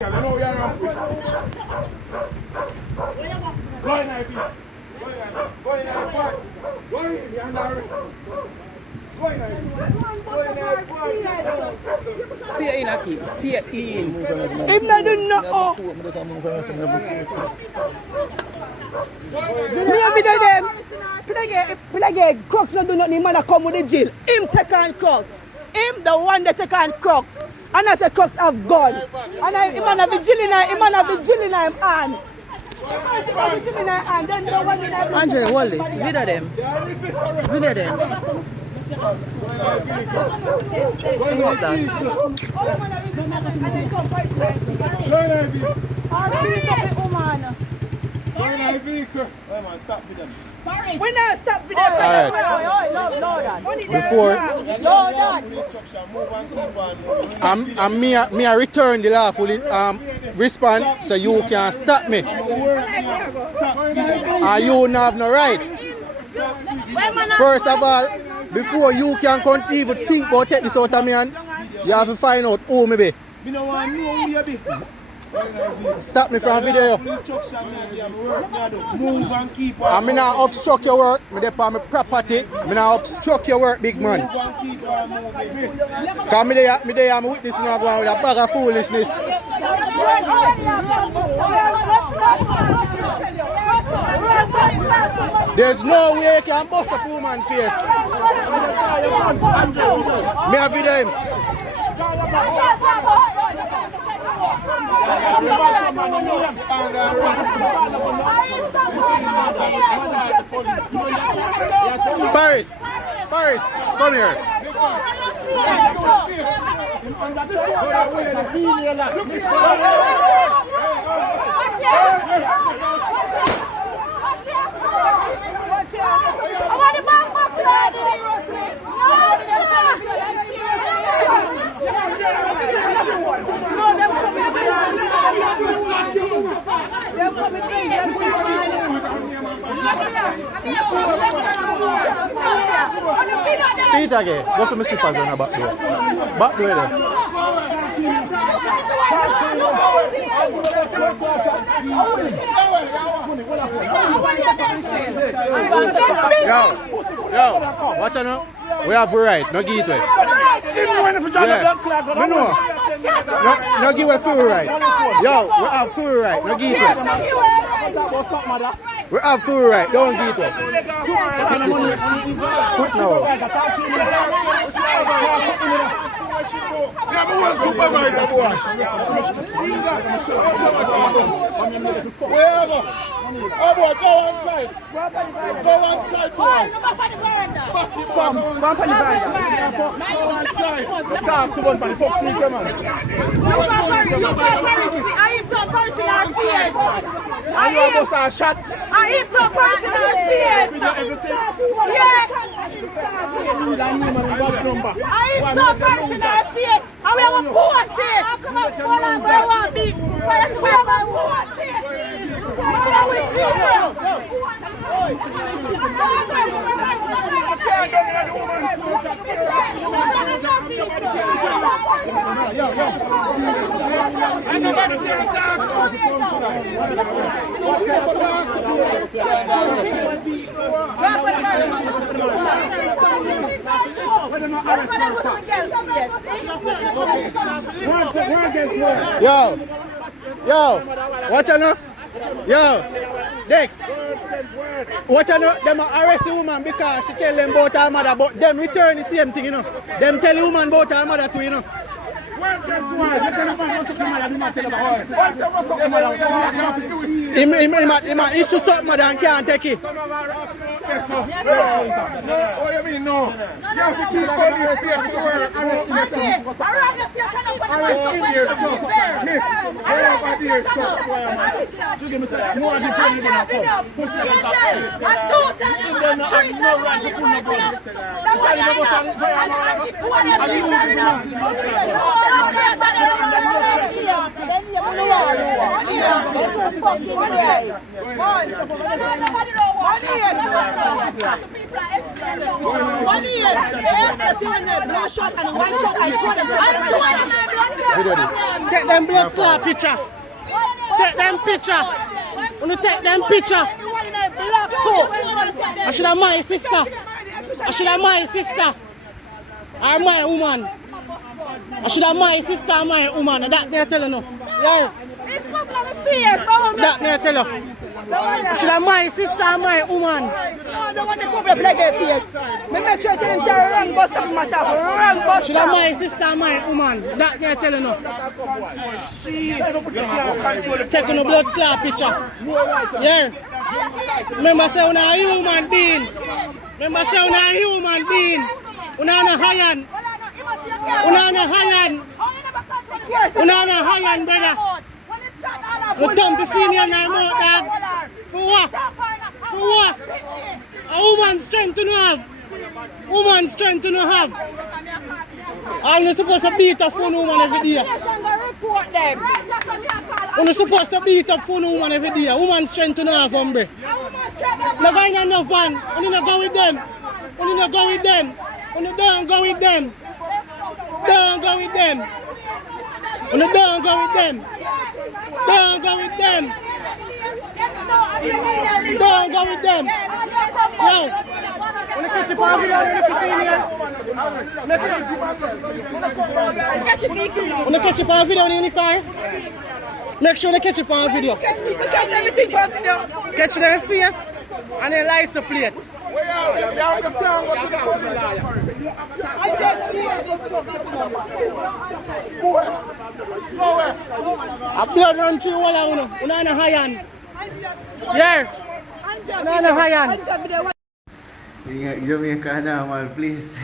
Stay in a key. Stay in. If not do no. Me and video them. Play Crooks don't do nothing. Man come with the jail. Him take on Crooks. Him the one that take on Crooks. And I say Crooks have gun. And him man have vigil in him hand. Andre, hold this. Video them. Video them. We not stop with them. Before me I return the lawful response so you can stop me. And you don't have no right. First of all, before you can continue to think about take this out of me, and you have to find out who me be. Stop me from video. I'm not obstruct your work. I'm there for my property. I'm not obstruct your work, big man. Because I'm witnessing going with a bag of foolishness. There's no way you can bust a woman's face. Me have video him. Paris, come here. Peter, go for my slippers on the back door. Back door there. Yo, watch out now. We have the right, no give it away. Yeah. No give it full right. Yo, we have full right, no give it away. We have full right, don't give it away. Put no. Oh boy, go outside. Go outside, boy. Come on the veranda. Go outside. Talk to one by the Fox Street, man. I hit the person in our face. I almost a shot. I hit the person in our face. Yes. I hit the person in our face. And we have a post here. Come on, pull on where I want to be. We have a post here. Yo, watch out now. Yo, Dex, watch out now. Them arrest the woman because she tell them about her mother, but them return the same thing, you know. Them tell the woman about her mother too, you know. He issue something and can't take it. Oh, you mean no? You have to keep on your face to work. You give me some more than you going to come. Push it back. Take them blood clot picture. Take them picture. Wanna take them picture. I should have my sister. I should have my sister. Or my woman. I should have my sister or my woman. That they tell you no. Yeah. That they tell you. I should have my sister or my woman. No, the one that cover like a face. Me make sure tell him say wrong bus up in my top. Wrong bus. Should have my sister or my woman. That they tell you no. Take on a blood clot picture. Yeah. Remember say una a human being. Remember say una a human being. Una na hayan. Una na hayan. Una na hayan, brother. You dump the female in your mouth, dog. For what? For what? A woman's strength to not have. Woman's strength to not have. I'm not supposed to beat up phone woman every day. I'm not supposed to beat up phone woman every day. Woman's strength to not have, hombre. No going enough van. You not go with them. You not go with them. You don't go with them. Don't go with them. You don't go with them. Don't go with them. Don't go with them. No. When you catch it on video, when you catch it on video in the car, make sure you catch it on video. Catch everything on video. Catch their face and their license plate. A blood run through all of you. Una na hayan. Yeah. Una na hayan. Ingat Jamaica na, mal, please.